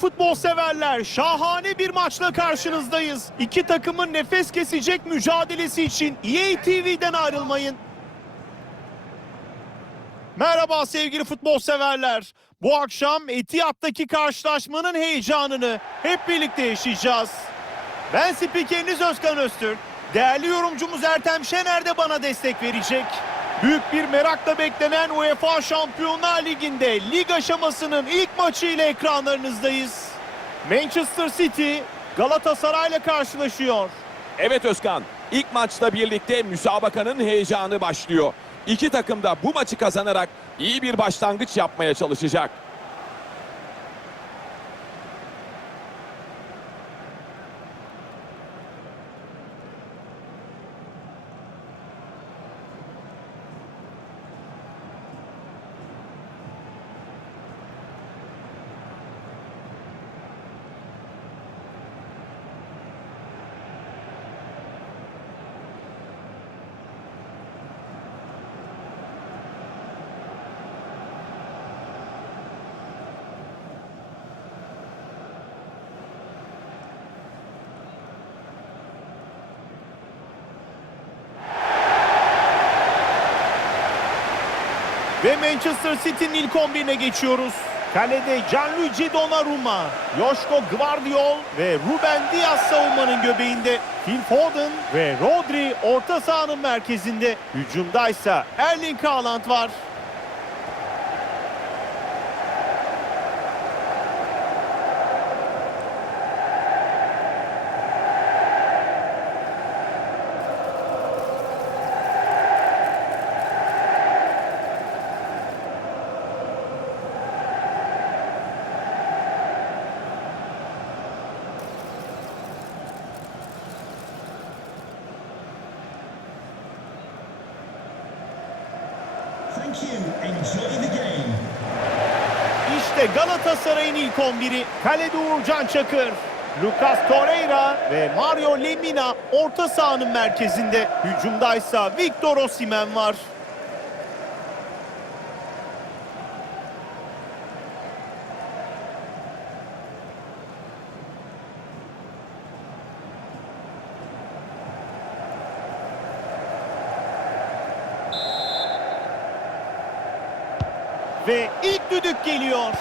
futbol severler, şahane bir maçla karşınızdayız. İki takımın nefes kesecek mücadelesi için EA TV'den ayrılmayın. Merhaba sevgili futbol severler. Bu akşam Etihad'daki karşılaşmanın heyecanını hep birlikte yaşayacağız. Ben spikeriniz Özkan Öztürk. Değerli yorumcumuz Ertem Şener de bana destek verecek. Büyük bir merakla beklenen UEFA Şampiyonlar Ligi'nde lig aşamasının ilk maçı ile ekranlarınızdayız. Manchester City Galatasaray'la karşılaşıyor. Evet Özkan, ilk maçla birlikte müsabakanın heyecanı başlıyor. İki takım da bu maçı kazanarak iyi bir başlangıç yapmaya çalışacak. Ve Manchester City'nin ilk 11'ine geçiyoruz. Kalede Gianluigi Donnarumma, Joshko Gvardiol ve Ruben Dias savunmanın göbeğinde. Phil Foden ve Rodri orta sahanın merkezinde. Hücumdaysa Erling Haaland var. İşte Galatasaray'ın ilk 11'i. Kalede Uğurcan Çakır, Lucas Torreira ve Mario Lemina orta sahanın merkezinde. Hücumdaysa Victor Osimhen var. Ve ilk düdük geliyor.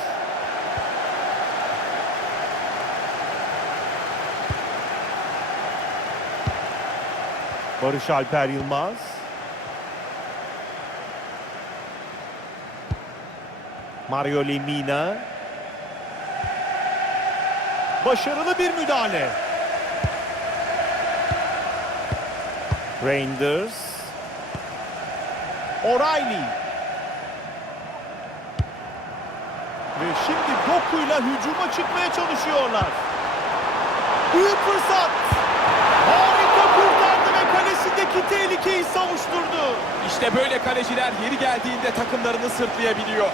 Barış Alper Yılmaz. Mario Lemina. Başarılı bir müdahale. Reinders. O'Reilly. Şimdi dokuyla hücuma çıkmaya çalışıyorlar. Büyük fırsat. Harika kurtardı ve kalesindeki tehlikeyi savuşturdu. İşte böyle kaleciler yeri geldiğinde takımlarını sırtlayabiliyor.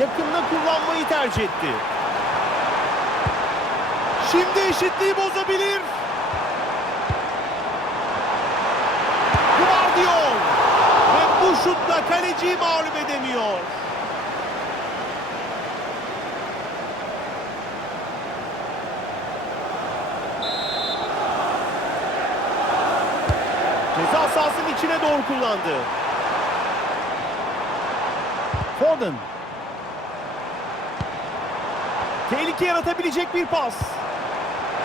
Yakınına kullanmayı tercih etti. Şimdi eşitliği bozabilir. Guardiol. Ve bu şutla kaleciyi mağlup edemiyor. Ceza sahasının içine doğru kullandı. Foden. Tehlike yaratabilecek bir pas.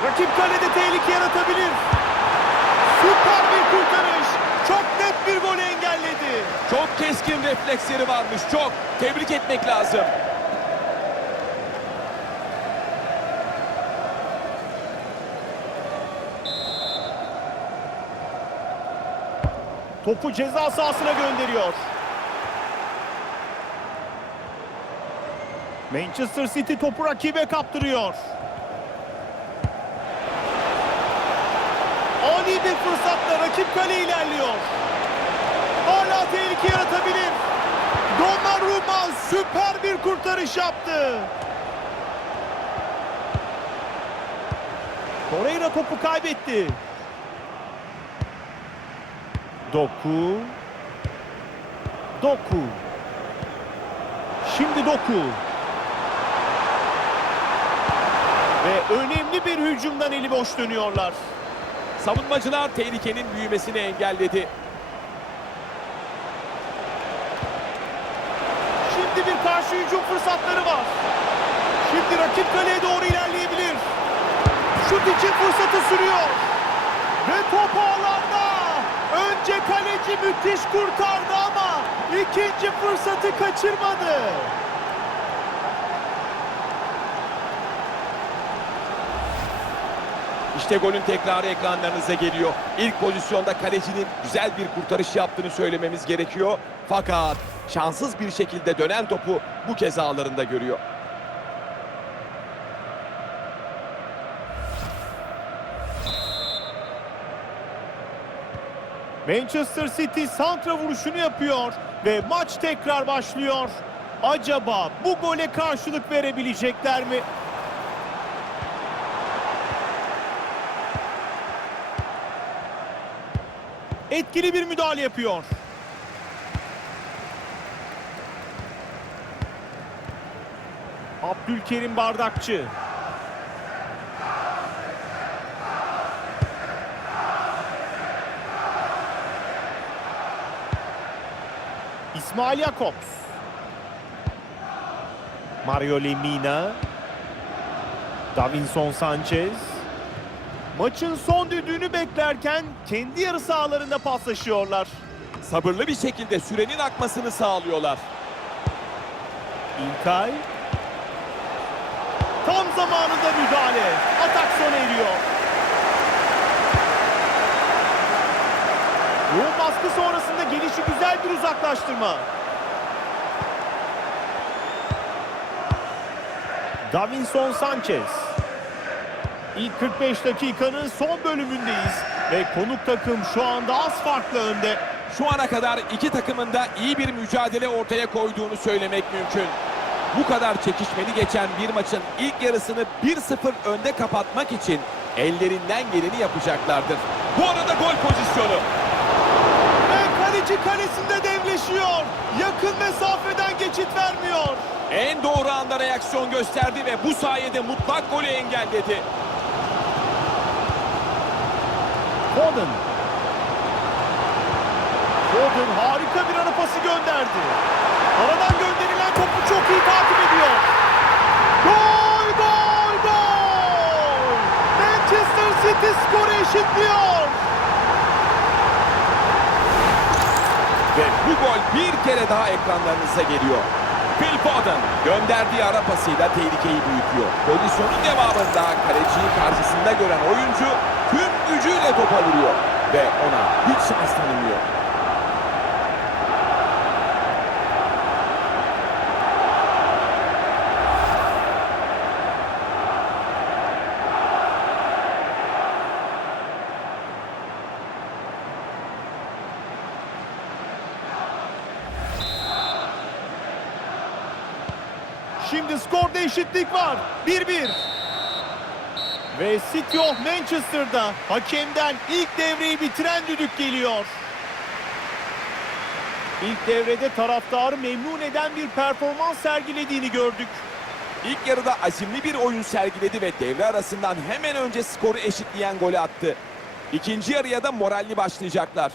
Rakip kalede tehlike yaratabilir. Süper bir kurtarış. Çok net bir golü engelledi. Çok keskin refleksleri varmış, çok. Tebrik etmek lazım. Topu ceza sahasına gönderiyor. Manchester City topu rakibe kaptırıyor. Ani bir fırsatla rakip kale ilerliyor. Hala tehlike yaratabilir. Donnarumma süper bir kurtarış yaptı. Torreira topu kaybetti. Doku. Doku. Şimdi Doku. Ve önemli bir hücumdan eli boş dönüyorlar. Savunmacılar tehlikenin büyümesini engelledi. Şimdi bir karşı hücum fırsatları var. Şimdi rakip kaleye doğru ilerleyebilir. Şut için fırsatı sürüyor. Ve top ağlarda. Önce kaleci müthiş kurtardı ama ikinci fırsatı kaçırmadı. İşte golün tekrarı ekranlarınıza geliyor. İlk pozisyonda kalecinin güzel bir kurtarış yaptığını söylememiz gerekiyor. Fakat şanssız bir şekilde dönen topu bu kez ağlarında görüyor. Manchester City santra vuruşunu yapıyor ve maç tekrar başlıyor. Acaba bu gole karşılık verebilecekler mi? Etkili bir müdahale yapıyor. Abdülkerim Bardakçı. İsmail Jakobs. Mario Lemina. Davinson Sanchez. Maçın son düdüğünü beklerken kendi yarı sahalarında paslaşıyorlar. Sabırlı bir şekilde sürenin akmasını sağlıyorlar. İlkay. Tam zamanında müdahale. Atak sona eriyor. Yoğun baskı sonrasında gelişi güzel bir uzaklaştırma. Davinson Sanchez. İlk 45 dakikanın son bölümündeyiz ve konuk takım şu anda az farklı önde. Şu ana kadar iki takımın da iyi bir mücadele ortaya koyduğunu söylemek mümkün. Bu kadar çekişmeli geçen bir maçın ilk yarısını 1-0 önde kapatmak için ellerinden geleni yapacaklardır. Bu arada gol pozisyonu. Ve kaleci kalesinde devleşiyor. Yakın mesafeden geçit vermiyor. En doğru anda reaksiyon gösterdi ve bu sayede mutlak golü engelledi. Foden. Foden harika bir ara pası gönderdi. Aradan gönderilen topu çok iyi takip ediyor. Gol, gol, gol! Manchester City skoru eşitliyor. Ve bu gol bir kere daha ekranlarınıza geliyor. Phil Foden gönderdiği ara pasıyla tehlikeyi büyütüyor. Pozisyonun devamında kaleciyi karşısında gören oyuncu tüm gücüyle topa vuruyor. Ve ona hiç şans tanımıyor. Şimdi skorda eşitlik var. 1-1. Ve City of Manchester'da hakemden ilk devreyi bitiren düdük geliyor. İlk devrede taraftarı memnun eden bir performans sergilediğini gördük. İlk yarıda azimli bir oyun sergiledi ve devre arasından hemen önce skoru eşitleyen golü attı. İkinci yarıya da moralli başlayacaklar.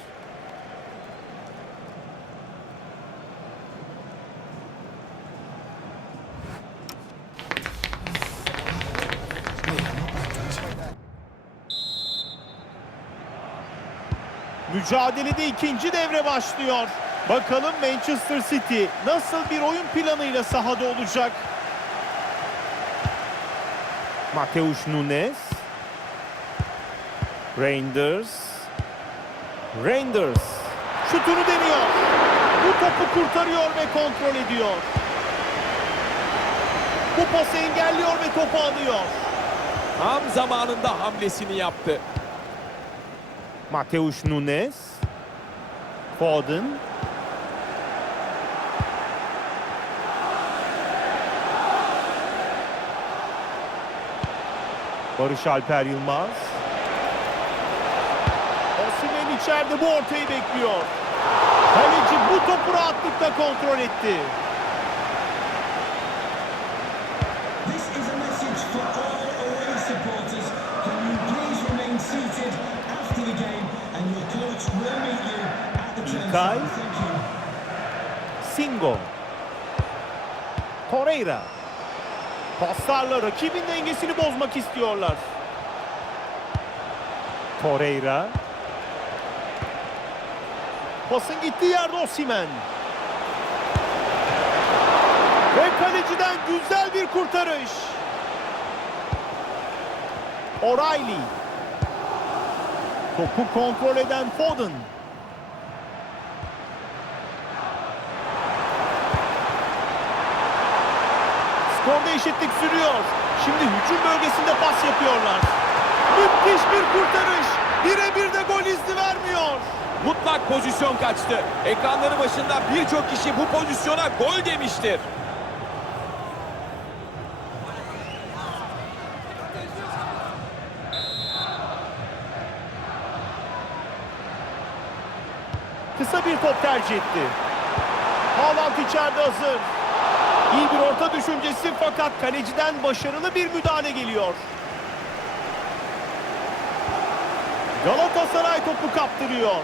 Mücadelede ikinci devre başlıyor. Bakalım Manchester City nasıl bir oyun planıyla sahada olacak? Mateus Nunes. Reinders. Reinders. Şutunu deniyor. Bu topu kurtarıyor ve kontrol ediyor. Bu pası engelliyor ve topu alıyor. Tam zamanında hamlesini yaptı. Mateus Nunes. Foden. Barış Alper Yılmaz. Osimhen içeride bu ortayı bekliyor. Kaleci bu topu rahatlıkla kontrol etti. This is a message for all İlkay. Singo. Torreira. Paslarla rakibin dengesini bozmak istiyorlar. Torreira. Pasın gittiği yerde Osimhen. Ve kaleciden güzel bir kurtarış. O'Reilly. Topu kontrol eden Foden. Skorda eşitlik sürüyor. Şimdi hücum bölgesinde pas yapıyorlar. Müthiş bir kurtarış. Birebir de gol izni vermiyor. Mutlak pozisyon kaçtı. Ekranları başında birçok kişi bu pozisyona gol demiştir. Kısa bir top tercih etti. Haaland içeride hazır. İyi bir orta düşüncesi fakat kaleciden başarılı bir müdahale geliyor. Galatasaray topu kaptırıyor.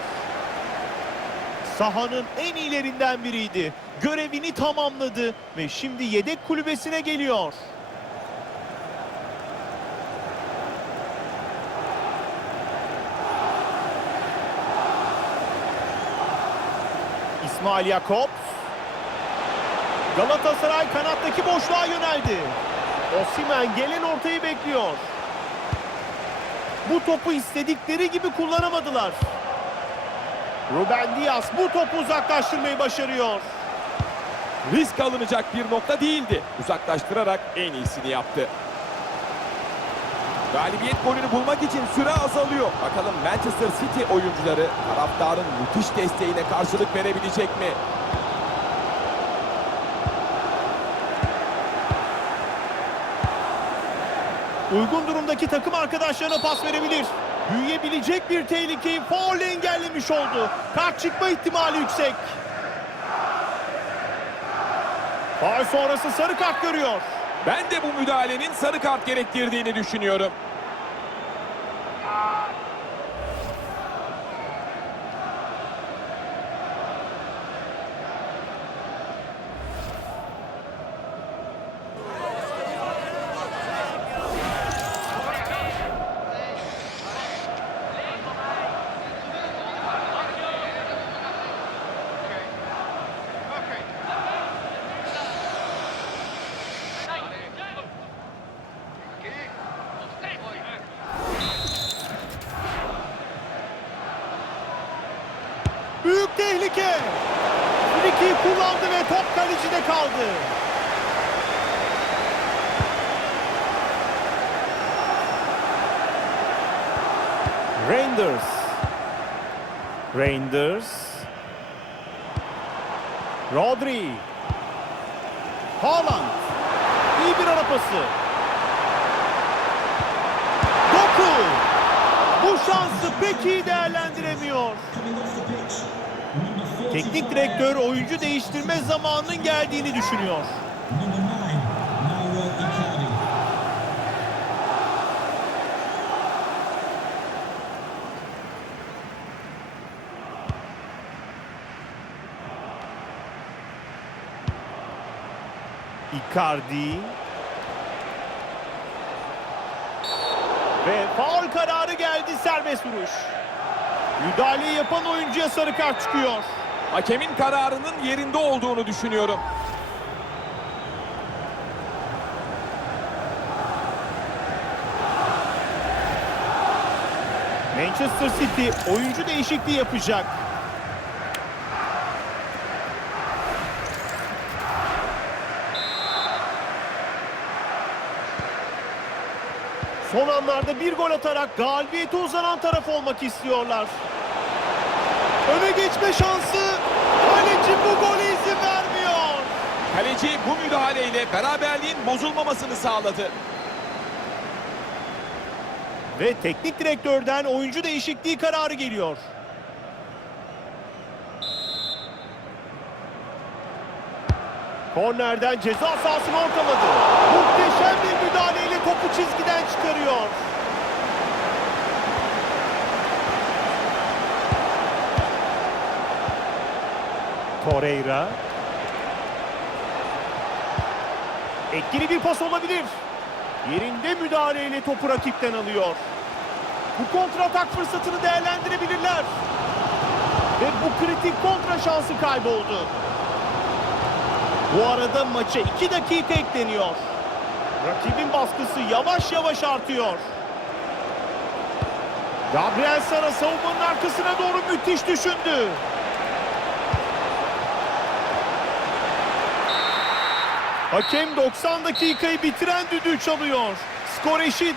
Sahanın en iyilerinden biriydi. Görevini tamamladı ve şimdi yedek kulübesine geliyor. İsmail Yakup. Galatasaray kanattaki boşluğa yöneldi. Osimhen gelen ortayı bekliyor. Bu topu istedikleri gibi kullanamadılar. Ruben Dias bu topu uzaklaştırmayı başarıyor. Risk alınacak bir nokta değildi. Uzaklaştırarak en iyisini yaptı. Galibiyet golünü bulmak için süre azalıyor. Bakalım Manchester City oyuncuları taraftarın müthiş desteğine karşılık verebilecek mi? Uygun durumdaki takım arkadaşlarına pas verebilir. Büyüyebilecek bir tehlikeyi faul engellemiş oldu. Kart çıkma ihtimali yüksek. Faul sonrası sarı kart görüyor. Ben de bu müdahalenin sarı kart gerektirdiğini düşünüyorum. Tehlike. Friki'yi kullandı ve top kalecide kaldı. Reinders. Reinders. Rodri. Haaland. İyi bir ara pası. Doku. Bu şansı pek iyi değerlendiremiyor. Coming off the pitch. Number 45. Teknik direktör oyuncu değiştirme zamanının geldiğini düşünüyor. Number 9. Mauro Icardi. Icardi. Ve faul kararı geldi serbest vuruş. Müdahaleyi yapan oyuncuya sarı kart çıkıyor. Hakemin kararının yerinde olduğunu düşünüyorum. Manchester City oyuncu değişikliği yapacak. son anlarda bir gol atarak galibiyete uzanan taraf olmak istiyorlar. Öne geçme şansı kaleci bu gole izin vermiyor. Kaleci bu müdahaleyle beraberliğin bozulmamasını sağladı. Ve teknik direktörden oyuncu değişikliği kararı geliyor. Kornerden ceza sahasını ortaladı. Torreira. Etkili bir pas olabilir. Yerinde müdahaleyle topu rakipten alıyor. Bu kontratak fırsatını değerlendirebilirler. Ve bu kritik kontra şansı kayboldu. Bu arada maça 2 dakika ekleniyor. Rakibin baskısı yavaş yavaş artıyor. Gabriel Sara savunmanın arkasına doğru müthiş düşündü. Hakem 90 dakikayı bitiren düdüğü çalıyor. Skor eşit.